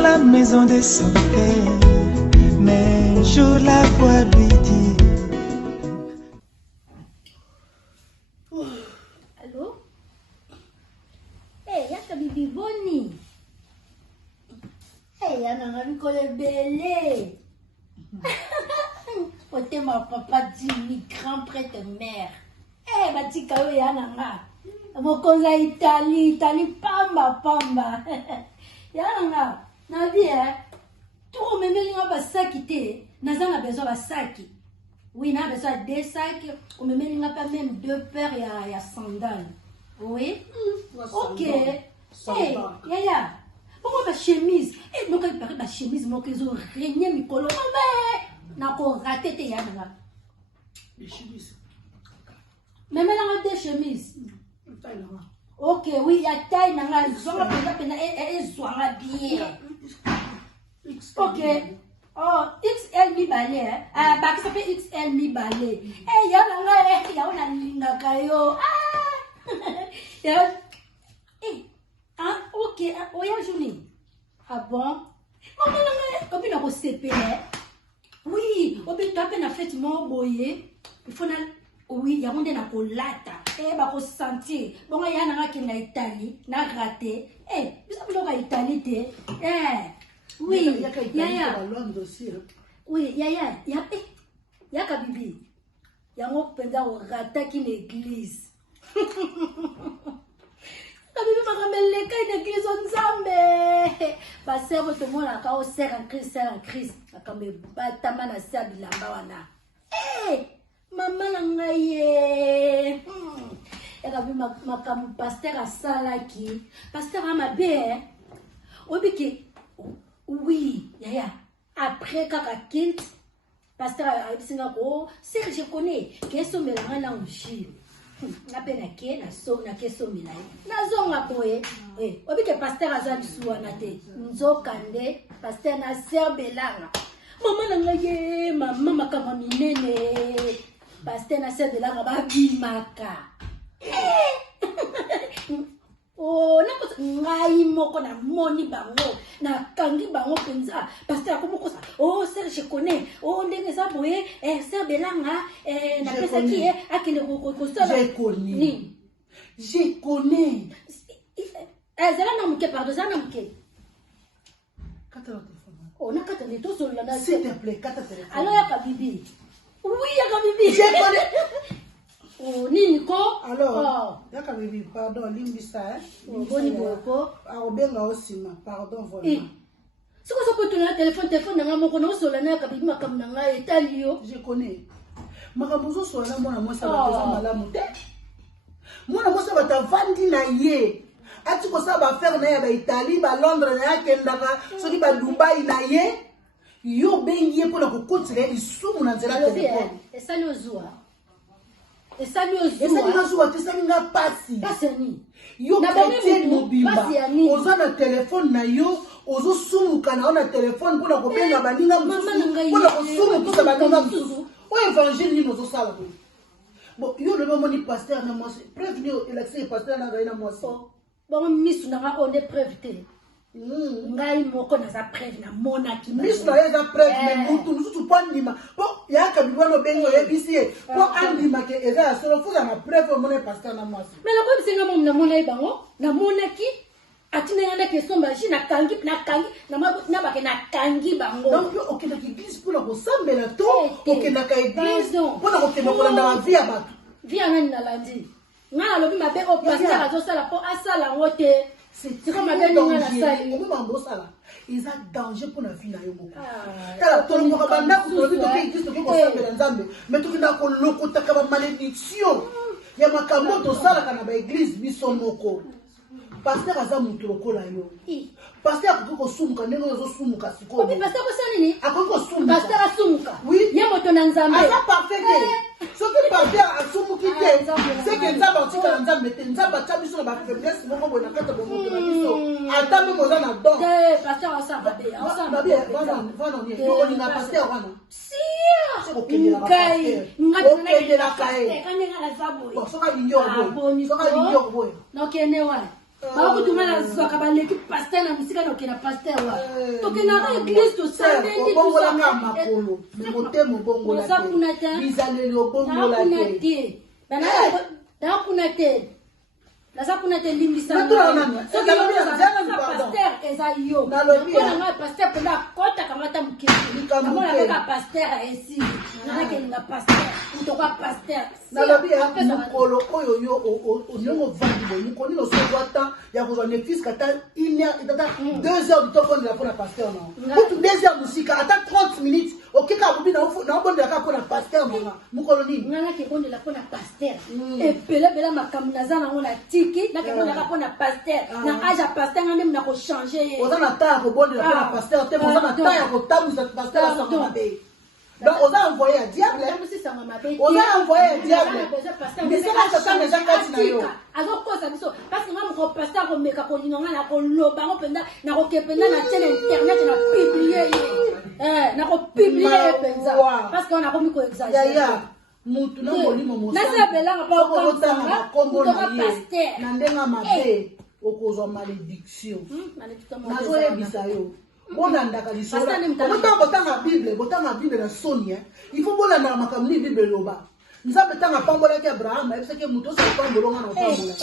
dans la maison de son père. Mais un jour la voix lui dit. Allô? Hey, y'a ta bibi boni. Hey, y'a n'a rien qu'on est belé. Ote ma papa dit grand prêtre mère. Eh, batika we y'a n'a. Mokonza Italie pamba. Y'a n'a. Na vie, tout me met l'inga basaki te. Nazana besoin basaki. Oui, n'a besoin de 2 sacs. On me met l'inga pas même 2 paires et à sandales. Oui? Ok. Hey, yaya. Pourquoi ma chemise? Eh, moi quand il paraît ma chemise, moi qu'ils ont régné mi colo. Mais, n'a qu'on raté te y'a n'a. Les chemises. Mais maintenant, des chemises. Ok, oui, il y a taille, nanga, zonga pena, et zonga bien. Ok. Oh, XL mi balé, hein. Ah, bah, ça fait XL mi balé. Eh, y'a nanga, y'a una linga kayo. Ah! Y'a. Eh, ah, ok, ah, oh, y'a journée. Ah bon? Maman, nanga, comme il a recépé, oui, au but, tu as peine à fait mon boyer. Il faut oui, il y a un na kolata. Eh, bah, ko sentir. Bon, il y a un qui na Italie, na raté. Eh, vous savez l'autre Italie, eh, oui, yaya. Oui, yaya, y'a kabibi. Y'a un penda au rata qui l'église. Kabibi m'a ramène les cas d'église en Zambé. Parce que tout le monde a quand sert en Christ, comme le batama na sabi lamba wana. Eh! Maman nangaye. Eka vi makamu pasteur asala ki. Pasteur amabe. Obiki. Oui, yaya. Après kaka kilt. Pasteur a Singapore. Si je connais. Qu'est-ce que melanga na uji. Na pena ke na so na keso milai. Na zonga boye. Eh, obiki pasteur azali suwana te. Nzokande pasteur na serbelanga. Maman nangaye, maman makama minene. Pasteur na sel de la raba bimaka. Oh, ngai moko na moni bango na kangi bango penza. Pasteur akomoko sa. Oh, sir, je connais. Oh, ndenge za boye, sir belanga, na pesa ki akende ko sola. Je connais. Je connais. Zala na muke pardon, zala na muke. Kata la téléphone. Oh, na kata le to sola na. S'il te plaît, kata téléphone. Alors ya kabibi. Oui, ya kabibi. Je connais. Oh, nini ko? Alors, ya kabibi, pardon, limbisa, hein. Boni boko. Aobenga osima, pardon, vraiment. Si vous avez un téléphone, n'a pas mon sol, n'a pas de macam, n'a pas italio. Je connais. Makamuzo soit là, moi, ça va te faire mal. Moi, ça va te vendre na ye. Ati ko ça va faire na ya Italie, ba Londres na ya Kendaka, so ki ba Dubai na ye. Yo bengi pour la kokotira isumu na nzela téléphone. Et ça nous joue. Et ça nous joue. Et ça nous joue, ça nous passe. Passeni. Yo chrétien mobimba. Oza na téléphone na yo, ozo sumuka na na téléphone pour la kobenga baninga mususu. Pour la kosumu pour la baninga mususu. O évangile ni nozo sala ko. Bon, yo le moment ni pasteur na moi, preuve ni élection pasteur na gaina moi. Bon, misu na on est preuve te. Ngai moko na za preuve na monaki. Misu na ya za preuve mais mutu mususu pandima. Bon, ya ka biwano bengo ebisi e. Po andima ke eza solo fuza na preuve mon pasteur na moi. Mais la preuve c'est nga mom na monai bango, na monaki. Atina na question baji na kangi na ba na kangi bango. Donc yo okenda ki église pour la ressemble la to, okenda ka église pour la kokenda ko landa la vie ya bato. Vie anani na landi. Nga lobi mabe o pasteur azo sala po asala ngote. C'est comme un danger. Comment on bosse là? Ils ont danger pour la vie na yo moko. Kala to mo ka banda ko to ke église to ke ko sembe na Nzambe. Mais to kina ko lokota ka ba malédiction. Ya makambo to sala kana ba église biso moko. Pasteur aza mutu lokola yo. Pasteur akoko sumuka ndenge ozo sumuka siko. Obi pasteur ko sani ni? Akoko sumuka. Pasteur asumuka. Oui. Ya moto na Nzambe. Asa parfait. Ce que pasteur asumuki te, c'est que Nzambe atika Nzambe te, Nzambe achabiso na ba faiblesse moko boy na kata bo moto na biso. Ata me moza na don. Pasteur asa babe. Va non ni. Ko ni na pasteur wana. Si. C'est ko kende la pasteur. Kende la kae. Kanye ngala zabo. Bon, soka binyo boy. Soka binyo boy. No kene wa. bakutuma na zwaka baleki pasteur na musika na okena pasteur wa tokendaka église tosambeli obongolaka makolo motema obongola te bizaleli obongola te nakuna te naza kuna te limbisanga pasteur eza yo mpona pasteur mpona akotaka ngata mokiliamonaka pasteur esi nanakelinga pasteur mtoka pasteur nalobi mokolo oyo yo ndenge ovandi boye mokolo nini osozwa temps ya kozwa nefiske ata 1 heure tata 2 heures bitokondela mpona pasteur nao kutu 2 heures mosika ata 30 minutes okeka abobi naobondelaka mpona pasteur mama mokolo nini nganaki ebondela mpona pasteur ebelebele makambo naza nango na tiki nakebondelaka mpona pasteur na age ya pasteur nga ndemi na kochange ye oza na temps ya kobondela mpona pasteur te oza na temps ya kotambwisa pasteur asanga mabe donc oza envoyé ya diable oza envoyé ya diable misala satana eza kati na yo azokosa biso parce nga moko pasteur akomeka kolinga nga na koloba ngo mpenza nakokependa na chaîne internet na publie ye nakopiblie ye mpenza parce que nakomi koexagere mutu na molimo mosanasabelanga pa okotanga makombo na ye na ndenge mabe okozwa malédiction nazoyebisa yo bolandaka lisolo botanga bible na soni il faut bolandaka makambo nini bible eloba nzambe ntango apambolaki abraham ayebisaki moto osa apambolonga na opambola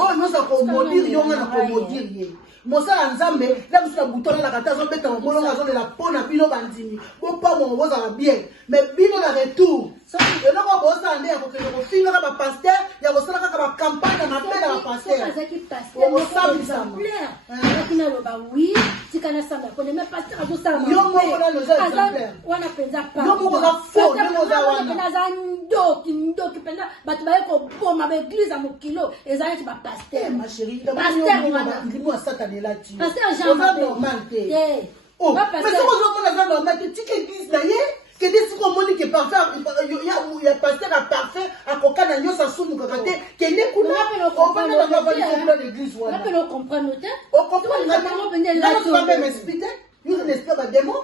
oyo nyonso akomodire yo nga na komodire ye mosala nzambe nde mosu na buto alalaka te azobeta mabolongo azolela mpo na bino bandimi bopambola bozala bien mais bino na retour eloko bosala nde ya kokende kofingaka bapaster ya kosala kaka bakampagne na mabe na bapaster okosambisama yo moko nano eza exemplaire yo moko oza faux ndenge oza wana ndoki mpenza bato baye koboma baeglise ya mokilo eza neti bapaster ndimo ya satani elati oza normal te mais soko ozomona eza normal te tika église na ye kende siko omoni ke ya paster a parfait akoka na nyonso asumukaka te kende kuna ovanda na bavaliokula l'église wana okomprendre esprit te yo nesprit bademo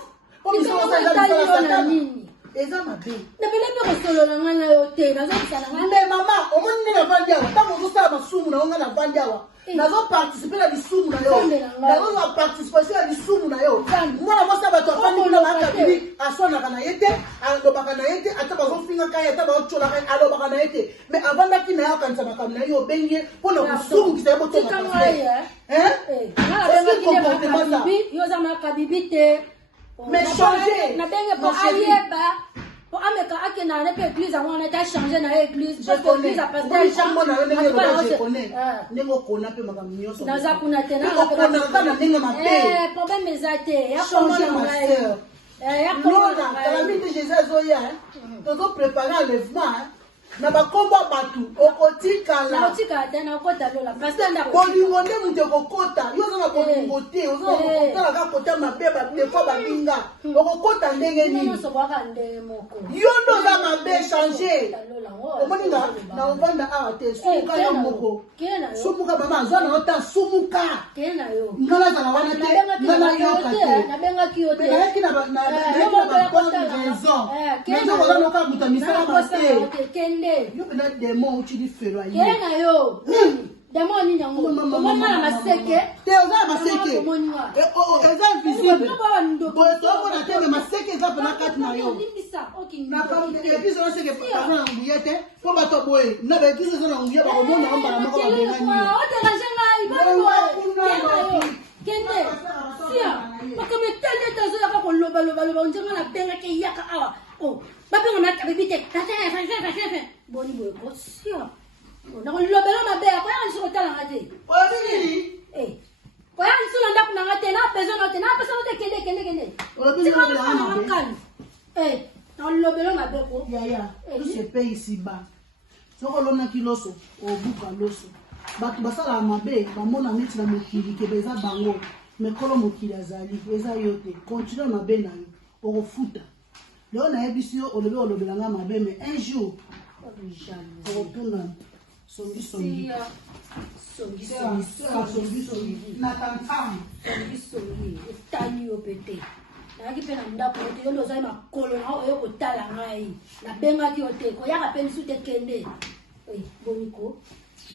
eza mabe napele mpe kosolola nga na yo te nazobisa na nga mais mama omoni nde navandi awa ntango ozosala masumu na yo nga navandi awa nazoparticipe na lisumu na yo nazozwa participation ya lisumu na yo mwana mosa bato afandi kuna bakabili aswanaka na ye te alobaka na ye te ata bazofingaka ye ata baocolaka ye alobaka na ye te mais avandaki na ye akanisa makambo na ye obengi ye mpona kosumukisa ye botonga comportement te mais changer nabenge po ayeba po ameka akenda na pe église yango wana ta changer na église parce que église a ndenge okona mpe makambo nyonso naza kuna te okonaka na ndenge mabe problème eza te ya kala mingi jésus azoya tozoprépare enlèvement na bakombo ya bato okotikala bolingo nde moto ekokota yo oza na bolingo te ozotalaka kota mabe badefo babinga okokota ndenge nini yo nde oza mabe change omoninga na ovanda awa te sumuka yo moko sumuka mama azwa na yo ta sumuka ngala azala wana te ngala yoka te nayaki na babone raison nazokoza noka buta misala mate yo pena demo uchidi fero ayi yena yo demo ni nyango omona na maseke te oza maseke eza invisible boye tokona te me maseke eza pena kati na yo na eglise wana seke aza na nguye te mpo bato boye na baeglise eza na nguye bakomona yo mbala moko babengani kende sia makambo etali ete azoyaka kolobaloba nzenga nabengaki yaka awa babenga natabibi te boni boye kosia nakolobela mabe koyanga liso kotalanga te koyanga liso na ndako nanga te napesa nga te napesanga te kende sikaaakani nakolobela mabe ko yaya tosepe isiba soko olonaki loso obuka loso bato basalaka mabe bamona neti na mokili kebe eza bango mekolo mokili azali eza yo te continue mabe na yo okofuta leo nayebisi yo olobi olobelanga mabe mais un jour okotuna songisongi na tantamu etali yo pete nayaki mpe na ndako yo te yo nde ozali makolo na oyo kotala ngai nabengaki yo te koyaka mpe lisu te kende boniko